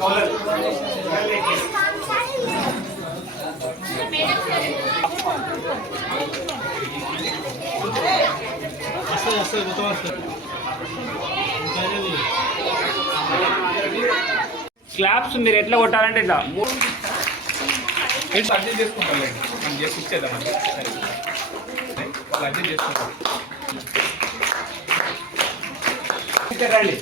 కౌలలు వస్తుంది వస్తుంది మొత్తం వస్తుంది స్లాబ్స్ మీరు ఎట్లా కొట్టాలంటే ఇట్లా మూడు రేట్లు అడ్జస్ట్ చేసుకుంటాం లేండి. మనం చేసి ఇచ్చేద్దామండి సరే. వాళ్ళు అడ్జస్ట్ చేసుకుంటాం. రండి.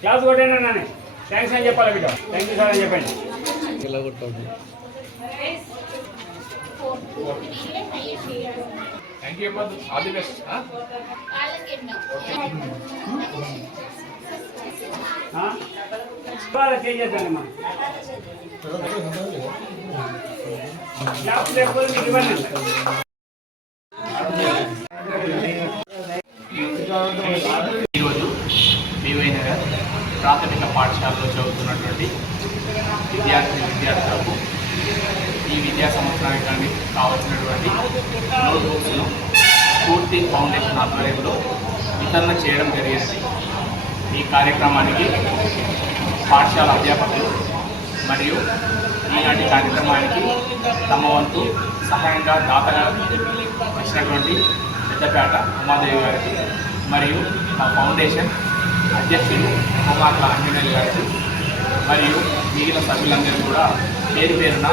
క్లాస్ కొట్టండి నాన్న థ్యాంక్స్ అని చెప్పాలి బిడ్డ థ్యాంక్ యూ సార్ అని చెప్పండి ఇలా కొట్టాలి థ్యాంక్ యూ చెప్పొద్దు ఆల్ ది బెస్ట్ ఇవాళ చేంజ్ చేద్దామమ్మా లేకపోతే మీకు ఇవ్వండి ఈరోజు వివైనగర్ ప్రాథమిక పాఠశాలలో చదువుతున్నటువంటి విద్యార్థి విద్యార్థులకు ఈ విద్యా సంవత్సరానికి కావలసినటువంటి నోట్ బుక్స్ను పూర్తి ఫౌండేషన్ ఆధ్వర్యంలో వితరణ చేయడం జరిగింది. ఈ కార్యక్రమానికి పాఠశాల అధ్యాపకులు మరియు ఈనాటి కార్యక్రమానికి తమ వంతు సహాయంగా దాతగా వచ్చినటువంటి పెద్దపేట ఉమాదేవి గారికి మరియు మా ఫౌండేషన్ అధ్యక్షులు కుమార్ల అంజనేయులు గారికి మరియు మిగిలిన సభ్యులందరూ కూడా పేరు పేరున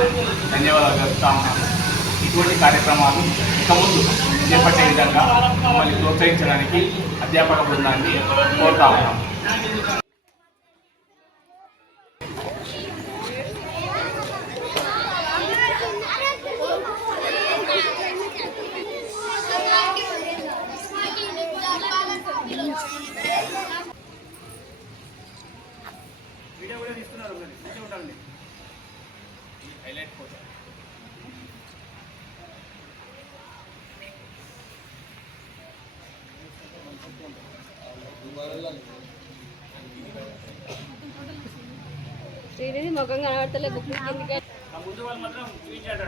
ధన్యవాదాలు తెలుపుతా ఉన్నాను. ఇటువంటి కార్యక్రమాలు ఇక ముందు చేపట్టే విధంగా మమ్మల్ని ప్రోత్సహించడానికి అధ్యాపక బృందాన్ని కోరుతా ఉన్నాము వీడియో కూడా తీసుకున్నారు మరి. ఉండాలండి హైలైట్ ఫోటో శ్రీనిధి ముఖం కనబడతలే బుక్ ముందు వాళ్ళు మాత్రం చూపించాడు